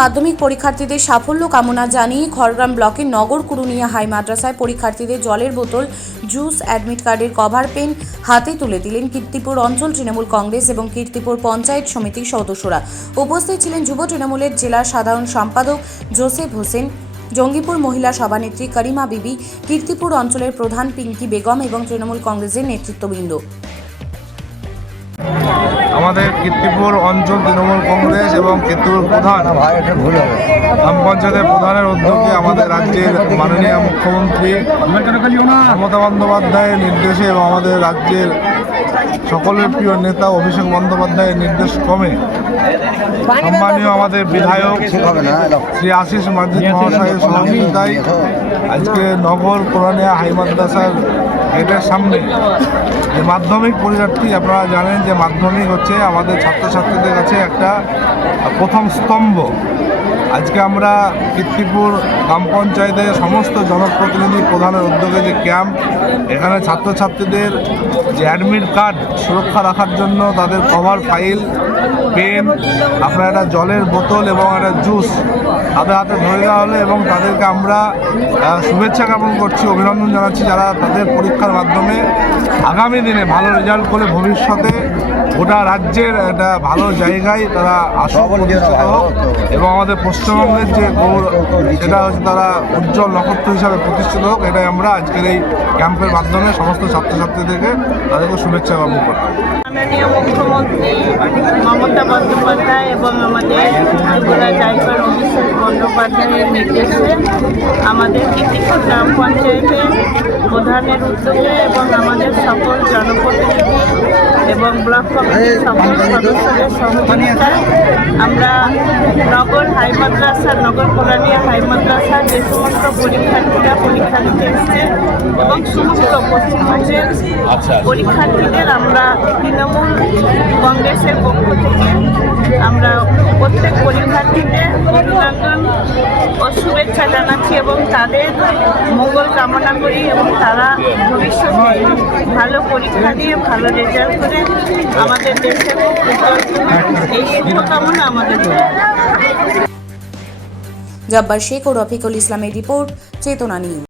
মাধ্যমিক পরীক্ষার্থীদের সাফল্য কামনা জানিয়ে খড়গ্রাম ব্লকের নগর কুরুনিয়া হাই মাদ্রাসায় পরীক্ষার্থীদের জলের বোতল, জুস, অ্যাডমিট কার্ডের কভার পেন হাতে তুলে দিলেন কীর্তিপুর অঞ্চল তৃণমূল কংগ্রেস এবং কীর্তিপুর পঞ্চায়েত সমিতির সদস্যরা। উপস্থিত ছিলেন যুব তৃণমূলের জেলা সাধারণ সম্পাদক জোসেফ হোসেন, জঙ্গিপুর মহিলা সভানেত্রী করিমা বিবি, কীর্তিপুর অঞ্চলের প্রধান পিঙ্কি বেগম এবং তৃণমূল কংগ্রেসের নেতৃত্ববৃন্দ। আমাদের কীর্তিপুর অঞ্চল তৃণমূল কংগ্রেস এবং কীর্তিপুর প্রধান গ্রাম পঞ্চায়েতের প্রধানের উদ্যোগে আমাদের রাজ্যের মাননীয় মুখ্যমন্ত্রী মমতা বন্দ্যোপাধ্যায়ের নির্দেশে এবং আমাদের রাজ্যের সকলের প্রিয় নেতা অভিষেক বন্দ্যোপাধ্যায়ের নির্দেশ ক্রমে সম্মানীয় আমাদের বিধায়ক শ্রী আশিস মার্জিত মহাশয়ের সহযোগিতায় আজকে নগর কুরুনিয়া হাই মাদ্রাসার গেটের সামনে যে মাধ্যমিক পরীক্ষার্থী, আপনারা জানেন যে মাধ্যমিক হচ্ছে আমাদের ছাত্রছাত্রীদের কাছে একটা প্রথম স্তম্ভ। আজকে আমরা কীর্তিপুর গ্রাম পঞ্চায়েতের সমস্ত জনপ্রতিনিধি প্রধানের উদ্যোগে যে ক্যাম্প, এখানে ছাত্রছাত্রীদের যে অ্যাডমিট কার্ড সুরক্ষা রাখার জন্য তাদের কভার ফাইল, পেন, আপনার একটা জলের বোতল এবং একটা জুস তাদের হাতে ধরে দেওয়া হলো এবং তাদেরকে আমরা শুভেচ্ছা জ্ঞাপন করছি, অভিনন্দন জানাচ্ছি যারা তাদের পরীক্ষার মাধ্যমে আগামী দিনে ভালো রেজাল্ট করে ভবিষ্যতে গোটা রাজ্যের একটা ভালো জায়গায় তারা আসন প্রতিষ্ঠিত হোক এবং আমাদের পশ্চিমবঙ্গের যে গৌরব সেটা হচ্ছে তারা উজ্জ্বল নক্ষত্র হিসাবে প্রতিষ্ঠিত হোক। এটাই আমরা আজকের এই ক্যাম্পের মাধ্যমে সমস্ত ছাত্রছাত্রীদেরকে তাদেরকে শুভেচ্ছা জ্ঞাপন করি। মাননীয় মুখ্যমন্ত্রী মমতা বন্দ্যোপাধ্যায় এবং আমাদের ত্রিপুরা জায়গার অভিষেক বন্দ্যোপাধ্যায়ের নির্দেশে আমাদের কীর্তিপুর গ্রাম পঞ্চায়েতের প্রধানের উদ্যোগে এবং আমাদের সকল জনপ্রতিনিধি এবং ব্লক কমিটির সকল সদস্যদের সহযোগিতায় আমরা নগর কুরুনিয়া হাই মাদ্রাসার যে সমস্ত পরীক্ষার্থীরা পরীক্ষা দিতে এসছে এবং সমস্ত পশ্চিমবঙ্গের পরীক্ষার্থীদের আমরা তৃণমূল কংগ্রেসের পক্ষ থেকে আমরা প্রত্যেক পরীক্ষার্থীদের অভিনন্দন ও শুভেচ্ছা জানাচ্ছি এবং তাদের মঙ্গল কামনা করি এবং তারা ভবিষ্যতে ভালো পরীক্ষা দিয়ে ভালো রেজাল্ট করে আমাদের দেশের উজ্জ্বল এই শুভকামনা আমাদের। জব্বার শেখ ও রফিকুল ইসলামের রিপোর্ট, চেতনা নিউজ।